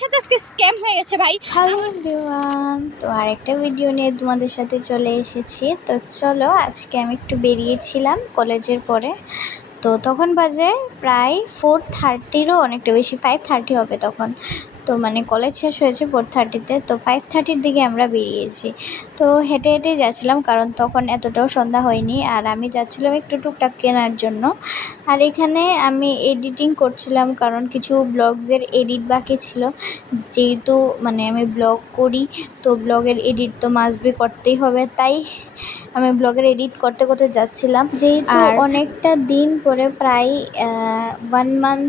সাথে আজকে স্ক্যাম হয়ে গেছে ভাই। হ্যালো এভরিওয়ান, তো আরেকটা ভিডিও নিয়ে তোমাদের সাথে চলে এসেছি। তো চলো, আজকে আমি একটু বেরিয়েছিলাম কলেজের পরে। তো তখন বাজে প্রায় 4:30-ও অনেকটা বেশি, 5:30 হবে তখন। তো মানে কলেজ শেষ হয়েছে 4:30-তে, তো 5:30-র দিকে আমরা বেরিয়েছি। তো হেঁটে হেঁটেই যাচ্ছিলাম, কারণ তখন এতটাও সন্ধ্যা হয়নি। আর আমি যাচ্ছিলাম একটু টুকটাক কেনার জন্য। আর এখানে আমি এডিটিং করছিলাম, কারণ কিছু ব্লগসের এডিট বাকি ছিল। যেহেতু মানে আমি ব্লগ করি, তো ব্লগের এডিট তো মাস্ট বি করতেই হবে, তাই আমি ব্লগের এডিট করতে করতে যাচ্ছিলাম। যেহেতু অনেকটা দিন পরে, প্রায় 1 মান্থ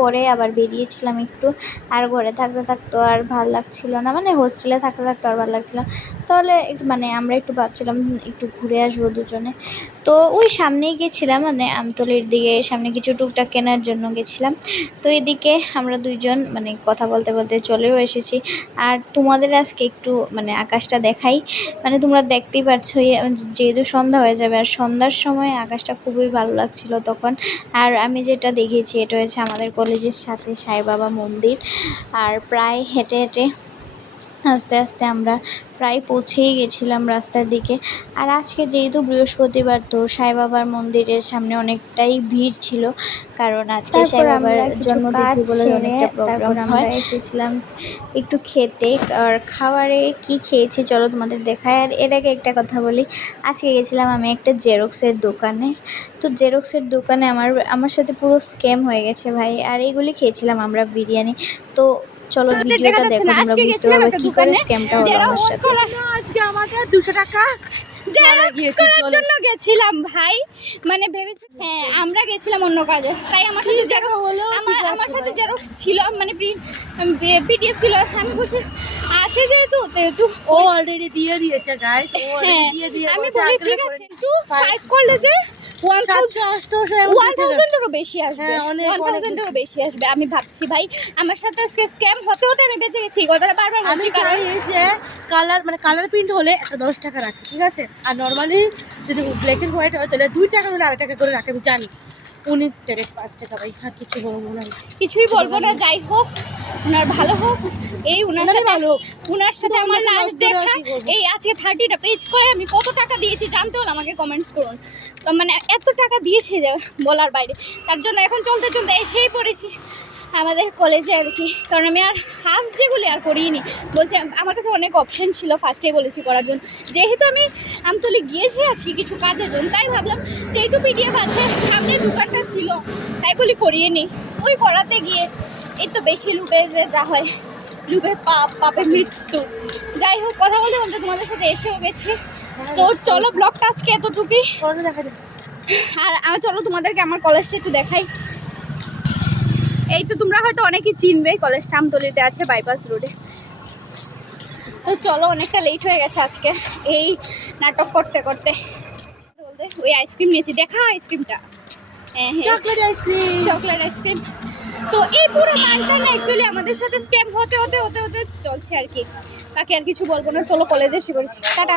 পরে আবার বেরিয়েছিলাম একটু। আর ঘরে থাকতে থাকতে আর ভালো লাগছিল না, মানে হোস্টেলে থাকতে থাকতে আর ভালো লাগছিল না। তাহলে একটু মানে আমরা একটু ভাবছিলাম একটু ঘুরে আসবো দুজনে। তো ওই সামনেই গেছিলাম, মানে আমতলির দিকে সামনে কিছু টুকটাক কেনার জন্য গেছিলাম। তো এদিকে আমরা দুইজন মানে কথা বলতে বলতে চলেও এসেছি। আর তোমাদের আজকে একটু মানে আকাশটা দেখাই, মানে তোমরা দেখতেই পারছো যেহেতু সন্ধ্যা হয়ে যাবে, আর সন্ধ্যার সময় আকাশটা খুবই ভালো লাগছিল তখন। আর আমি যেটা দেখেছি এটা হচ্ছে আমাদের কলেজের সাথে সাই বাবা মন্দির। আর প্রায় হেঁটে হেঁটে আস্তে আস্তে আমরা প্রায় পৌঁছেই গেছিলাম রাস্তার দিকে। আর আজকে যেহেতু বৃহস্পতিবার, তো সাই বাবার মন্দিরের সামনে অনেকটাই ভিড় ছিল, কারণ আজকে সাই বাবার জন্মতিথি বলে অনেকটা প্রোগ্রাম হয়। এসেছিলাম একটু খেতে। আর খাবারে কি খেয়েছি চলো তোমাদের দেখায়। আর এর আগে একটা কথা বলি, আজকে গেছিলাম আমি একটা জেরক্সের দোকানে। তো জেরক্সের দোকানে আমার সাথে পুরো স্ক্যাম হয়ে গেছে ভাই। আর এইগুলি খেয়েছিলাম আমরা, বিরিয়ানি। তো চলো ভিডিওটা দেখো, তোমরা বুঝতে পারবে কি করে স্ক্যামটা হলো আমার সাথে। আজকে আমাদের 200 টাকা জেরক্স করার জন্য গেছিলাম ভাই, মানে ভেবেছি হ্যাঁ আমরা গেছিলাম অন্য কাজে, তাই আমার সাথে আমার সাথে জেরক্স ছিল, মানে পিডিএফ ছিল। আমি বলছি আছে যেহেতু ও অলরেডি দিয়ে দিয়েছে গাইস, ও অলরেডি দিয়ে দিয়ে আমি বলি ঠিক আছে, কিন্তু 5 করলে যে 1000-এরও বেশি আসবে, 1000-এরও বেশি আসবে। আমি ভাবছি ভাই আমার সাথে আজকে স্ক্যাম হতে হতে আমি বেঁচে গেছি, কথাটা বারবার আমি বলছি। কারণ চাই যে কালার মানে কালার প্রিন্ট হলে একটা 10 টাকা রাখে, ঠিক আছে। আর নর্মালি যদি ব্ল্যাক এন্ড হোয়াইট হয় তাহলে 2 টাকা হলে 8 টাকা করে রাখে, আমি জানি। উনি ডাইরেক্ট 5 টাকা ভাই, আর কিছু বলবো না, কিছুই বলবো না। যাই হোক, ওনার ভালো হোক। এই ওনার সাথে আমার লাস্ট দেখা, এই আজকে 30টা পেজ করে আমি কত টাকা দিয়েছি জানতে হলে আমাকে কমেন্টস করুন। তো মানে এত টাকা দিয়েছে যে বলার বাইরে। তার জন্য এখন চলতে চলতে এসেই পড়েছি আমাদের কলেজে আর কি, কারণ আমি আর হাফ যেগুলি আর করিনি। বলছে আমার কাছে অনেক অপশন ছিল, ফার্স্টেই বলেছি করার জন্য। যেহেতু আমি আমতলি গিয়েছি আজকে কিছু কাজের জন্য, তাই ভাবলাম যেহেতু পিডিএফ আছে, সামনে দোকানটা ছিল, তাই বলি করিয়ে নি। ওই করাতে গিয়ে এই তো বেশি লুবে যে যা হয়, লুবে পাপে মৃত্যু। যাই হোক, কথা বলতে বলতে তোমাদের সাথে এসেও গেছি। তো চলো ব্লগটা আজকে এতটুকুই। দেখা যায়। আর আমি চলো তোমাদেরকে আমার কলেজটা একটু দেখাই। এই তো তোমরা হয়তো অনেকেই চিনবে, কলেজটা আমতলিতে আছে, বাইপাস রোডে। তো চলো, অনেকটা লেট হয়ে গেছে আজকে এই নাটক করতে করতে। ওই আইসক্রিম নিয়েছি, দেখা আইসক্রিমটা, হ্যাঁ হ্যাঁ চকলেট আইসক্রিম। তো এই পুরো মালটা না অ্যাকচুয়ালি আমাদের সাথে স্ক্যাম হতে হতে চলছে আর কি। বাকি আর কিছু বলবো না, চলো কলেজে এসে পড়েছি, টাটা।